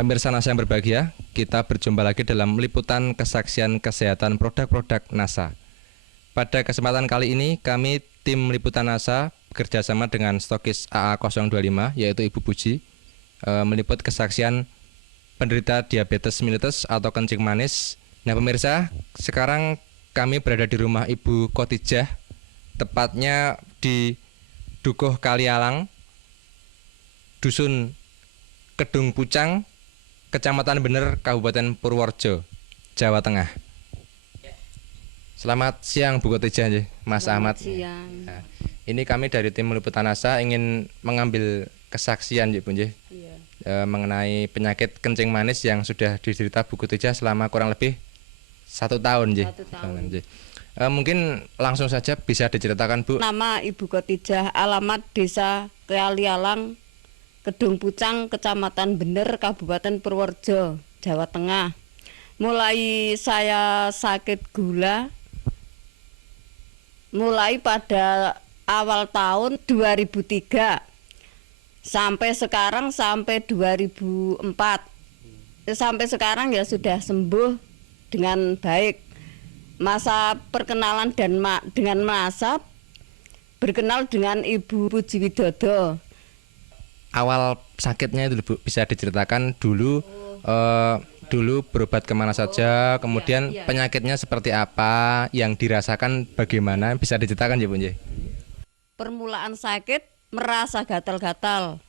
Pemirsa NASA yang berbahagia, kita berjumpa lagi dalam liputan kesaksian kesehatan produk-produk NASA. Pada kesempatan kali ini, kami tim liputan NASA bekerjasama dengan stokis AA025, yaitu Ibu Puji, meliput kesaksian penderita diabetes mellitus atau kencing manis. Nah pemirsa, sekarang kami berada di rumah Ibu Khotijah, tepatnya di Dukuh Kalialang, Dusun Kedung Pucang, Kecamatan Bener, Kabupaten Purworejo, Jawa Tengah. Selamat siang Bu Khotijah, Mas Ahmad. Siang. Nah, ini kami dari tim liputan NASA ingin mengambil kesaksian Bu mengenai penyakit kencing manis yang sudah diderita Bu Khotijah selama kurang lebih 1 tahun. 1 tahun. Mungkin langsung saja bisa diceritakan Bu. Nama Ibu Khotijah, alamat Desa Kalialang, Kedung Pucang, Kecamatan Bener, Kabupaten Purworejo, Jawa Tengah. Mulai saya sakit gula mulai pada awal tahun 2003 sampai sekarang, sampai 2004. Sampai sekarang ya sudah sembuh dengan baik. Masa perkenalan dan dengan masa berkenal dengan Ibu Puji Widodo. Awal sakitnya itu Bu, bisa diceritakan dulu dulu berobat kemana saja, kemudian penyakitnya seperti apa, yang dirasakan bagaimana, bisa diceritakan ya Bu? Permulaan sakit merasa gatal-gatal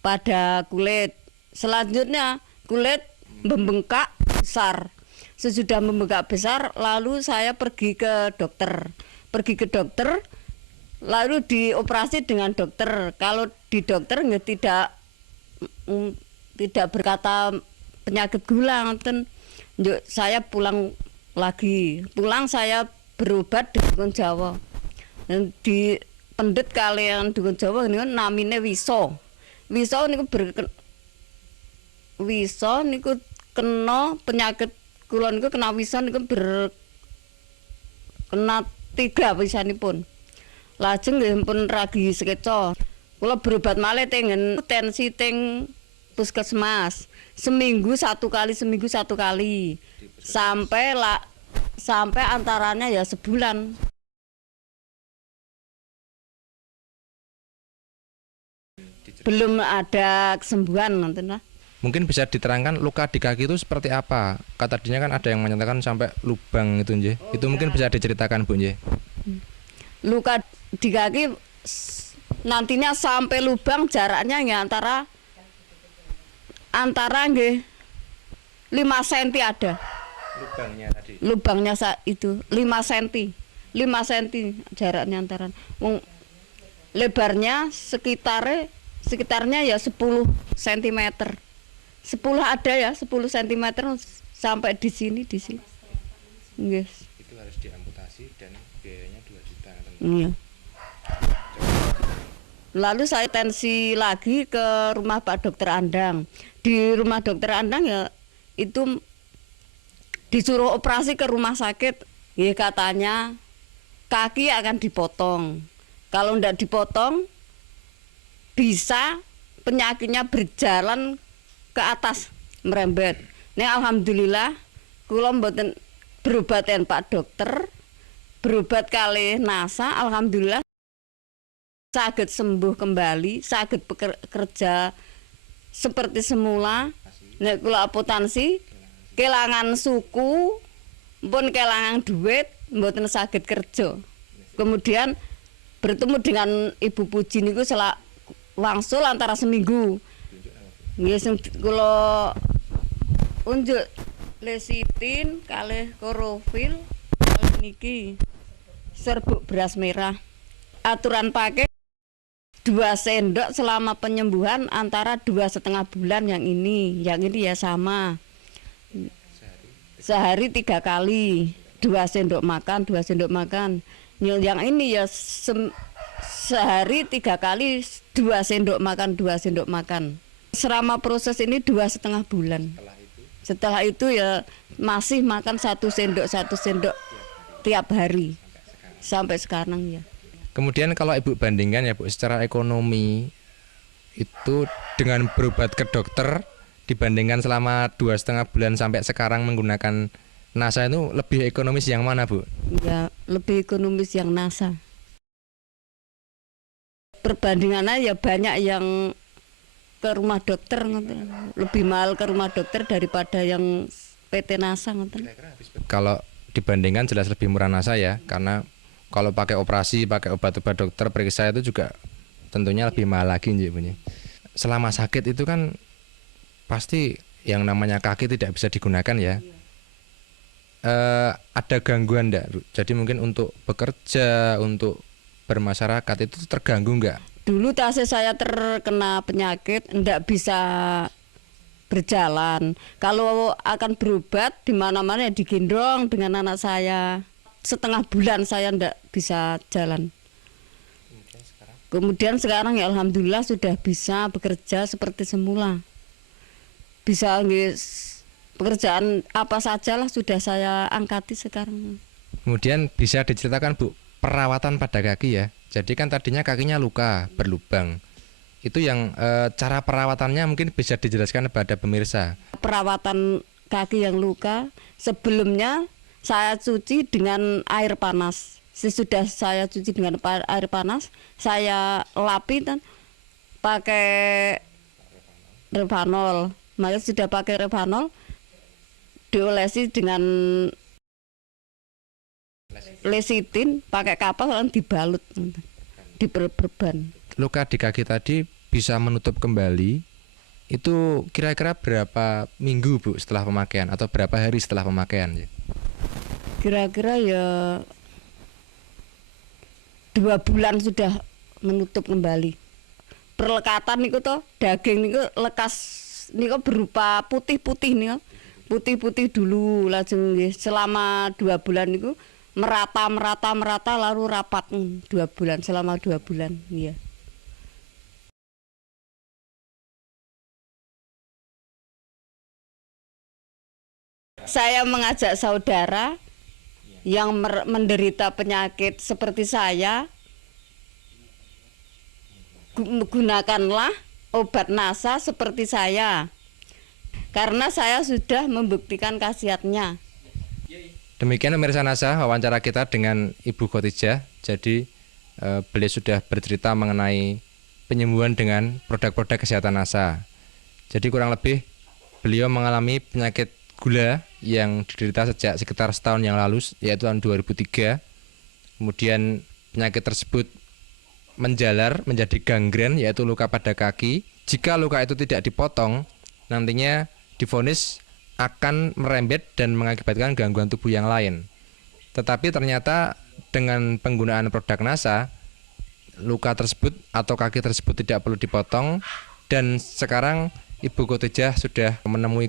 pada kulit. Selanjutnya kulit membengkak besar. Sesudah membengkak besar, lalu saya pergi ke dokter. Lalu dioperasi dengan dokter. Kalau di dokter nggak tidak berkata penyakit gula, saya pulang lagi. Pulang saya berobat di Dukun Jawa. Dan di pendet kalian Dukun Jawa ini kan namine Wiso. Wiso niku kena penyakit kula niku kena Wiso niku kena 3 pisanipun. Lajeng nggih pun ragi sekeca. Kula berobat malih tengen tensi teng puskesmas. Seminggu satu kali. Sampai antaranya ya sebulan. Belum ada kesembuhan nanti lah. Mungkin bisa diterangkan luka di kaki itu seperti apa? Kata tadinya kan ada yang menyatakan sampai lubang itu nje. Itu mungkin bisa diceritakan Bu nje. Luka di kaki nantinya sampai lubang jaraknya ya antara nggih 5 cm ada. Lubangnya tadi. Lubangnya itu 5 cm. 5 cm jaraknya antara. Lebarnya sekitarnya ya 10 cm. 10 ada ya, 10 cm sampai di sini. Nggih. Itu harus diamputasi dan biayanya 2 juta. Iya. Lalu saya tensi lagi ke rumah Pak Dokter Andang. Di rumah Dokter Andang ya itu disuruh operasi ke rumah sakit. Ya katanya kaki akan dipotong. Kalau tidak dipotong bisa penyakitnya berjalan ke atas merembet. Nah alhamdulillah kula mboten berobaten Pak Dokter, berobat kali NASA, alhamdulillah saged sembuh kembali, saged bekerja seperti semula. Nek kula apotansi kelangan suku pun kelangan duit mboten saged kerja. Kemudian bertemu dengan Ibu Puji niku wangsul antara seminggu. Nggih sing kula unjuk lesitin kalih klorofil kalih niki serbuk beras merah. Aturan pakai 2 sendok selama penyembuhan antara 2,5 bulan yang ini ya sama. Sehari 3 kali, 2 sendok makan. Yang ini ya sehari 3 kali 2 sendok makan. Selama proses ini 2,5 bulan. Setelah itu ya masih makan 1 sendok tiap hari sampai sekarang ya. Kemudian kalau Ibu bandingkan ya Bu, secara ekonomi itu dengan berobat ke dokter dibandingkan selama 2,5 bulan sampai sekarang menggunakan NASA itu lebih ekonomis yang mana, Bu? Ya, lebih ekonomis yang NASA. Perbandingannya ya banyak yang ke rumah dokter, ngoten. Lebih mahal ke rumah dokter daripada yang PT NASA. Ngoten. Kalau dibandingkan jelas lebih murah NASA ya, karena kalau pakai operasi, pakai obat-obat dokter periksa itu juga tentunya lebih mahal lagi, Bu. Selama sakit itu kan pasti yang namanya kaki tidak bisa digunakan ya. Ada gangguan enggak? Jadi mungkin untuk bekerja, untuk bermasyarakat itu terganggu enggak? Dulu tasnya saya terkena penyakit, enggak bisa berjalan. Kalau akan berobat di mana-mana ya digendong dengan anak saya. Setengah bulan saya enggak bisa jalan. Kemudian sekarang ya alhamdulillah sudah bisa bekerja seperti semula. Bisa pekerjaan apa sajalah sudah saya angkati sekarang. Kemudian bisa diceritakan, Bu, perawatan pada kaki ya. Jadi kan tadinya kakinya luka, berlubang. Itu yang cara perawatannya mungkin bisa dijelaskan kepada pemirsa. Perawatan kaki yang luka, sebelumnya saya cuci dengan air panas. Sesudah saya cuci dengan air panas, saya lapi dan pakai Revanol. Maka sudah pakai Revanol, diolesi dengan lesitin, pakai kapas lalu dibalut, diperban. Luka di kaki tadi bisa menutup kembali. Itu kira-kira berapa minggu, Bu, setelah pemakaian atau berapa hari setelah pemakaian? Kira-kira ya 2 bulan sudah menutup kembali. Perlekatan niku toh, daging niku lekas niku berupa putih-putih niku. Putih-putih dulu lajeng selama 2 bulan niku merata lalu rapat 2 bulan, selama 2 bulan ya. Saya mengajak saudara yang menderita penyakit seperti saya, gunakanlah obat NASA seperti saya, karena saya sudah membuktikan khasiatnya. Demikian pemirsa NASA, wawancara kita dengan Ibu Khotijah. Jadi beliau sudah bercerita mengenai penyembuhan dengan produk-produk kesehatan NASA. Jadi kurang lebih beliau mengalami penyakit gula yang diderita sejak sekitar setahun yang lalu, yaitu tahun 2003. Kemudian penyakit tersebut menjalar menjadi gangren, yaitu luka pada kaki. Jika luka itu tidak dipotong, nantinya divonis akan merembet dan mengakibatkan gangguan tubuh yang lain. Tetapi ternyata dengan penggunaan produk NASA, luka tersebut atau kaki tersebut tidak perlu dipotong, dan sekarang Ibu Khotijah sudah menemui